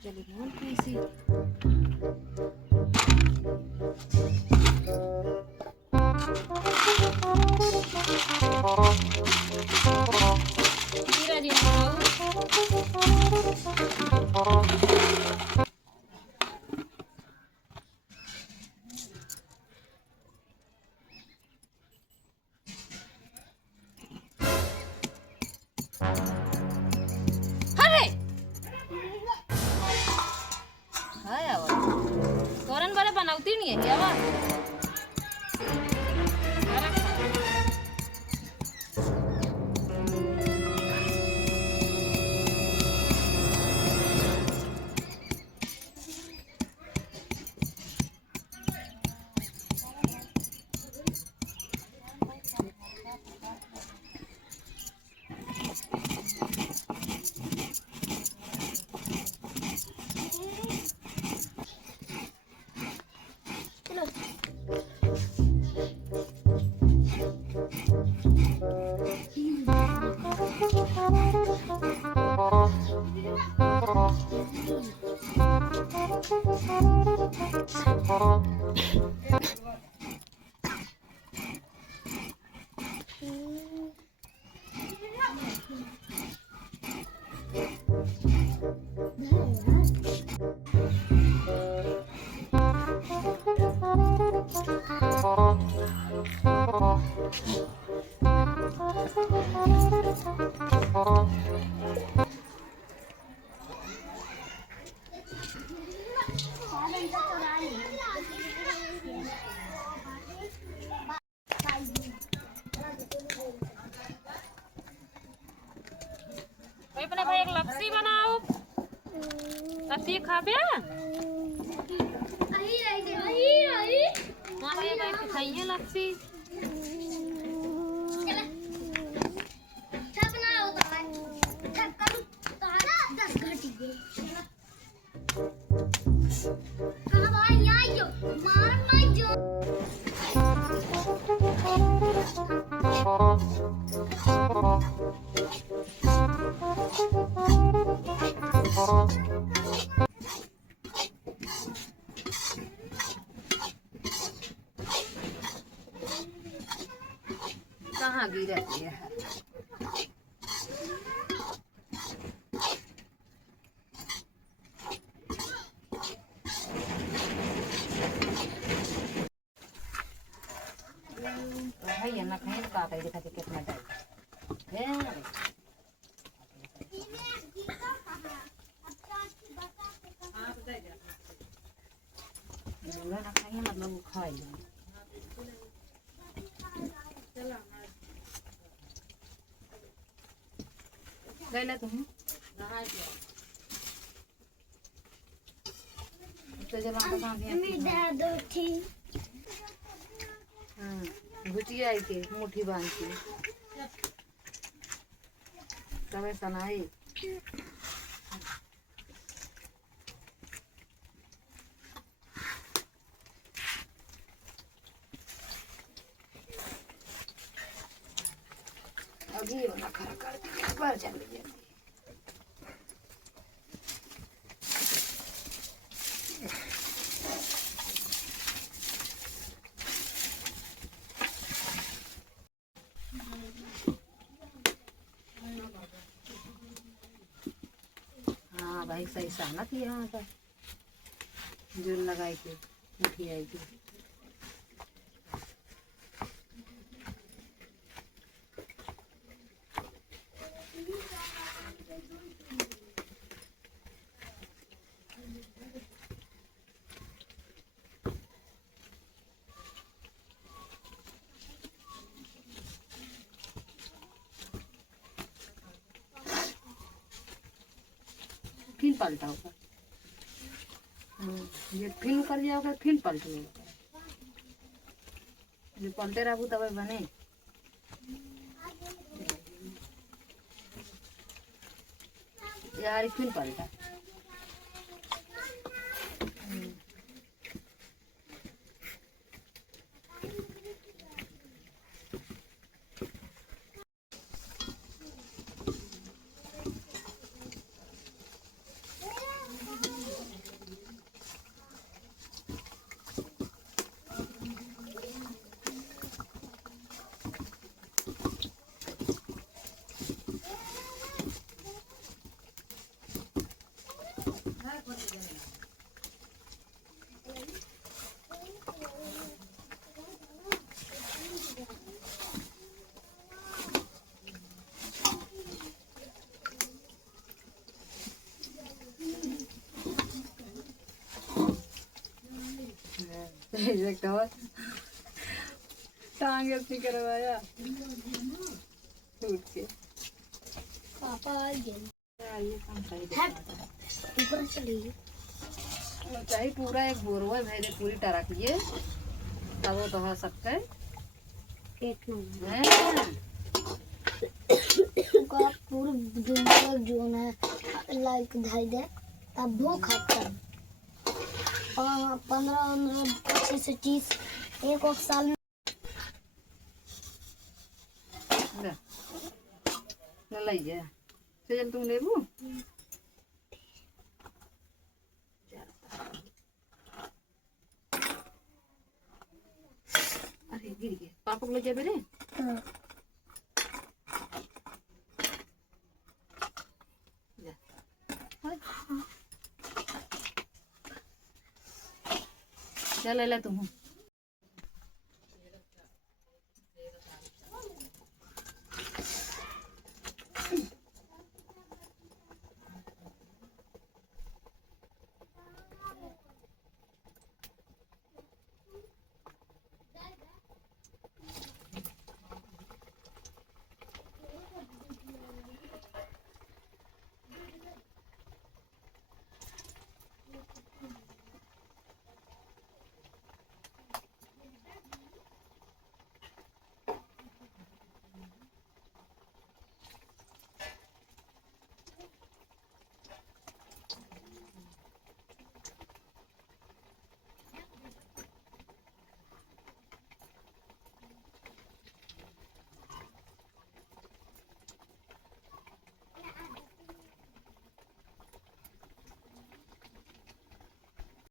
चली बोल कैसी तोरन बड़े बनावती नहीं है क्या अपने भाई एक लपसी बनाओ लपसी खा पे खाइए लपसी कहाँ गिरती है भैया ना कहीं काटा दिखा कितना टाइम मतलब खाई गए तुम घुटिया के मुट्ठी बांध के तब सनाई अभी वाला खरा कर पर चल गई हाँ भाई सही सहना थी यहाँ पर जोर लगाई के मुट्ठी आई थी फिर पलटा होगा। ये फिर कर दिया होगा, फिर पलटेगा। ये पलटे रहू तब बने। यार फिर पलटा। टांग अपनी करवाया टूट के। पापा आ गए। ये काम सही ऊपर चलिए। चाहे पूरा एक बोरवा भेजे पूरी टरक ये तब वो तो सकते एक नंबर हैं। का पूरा दुनिया जो है लाइक धाई दे तब भूख खाता 15 25 से 30 एक साल में न लइए चल तुम लेबू। अरे गिर गए पापा को ले जाबे रे। चल ले तुम।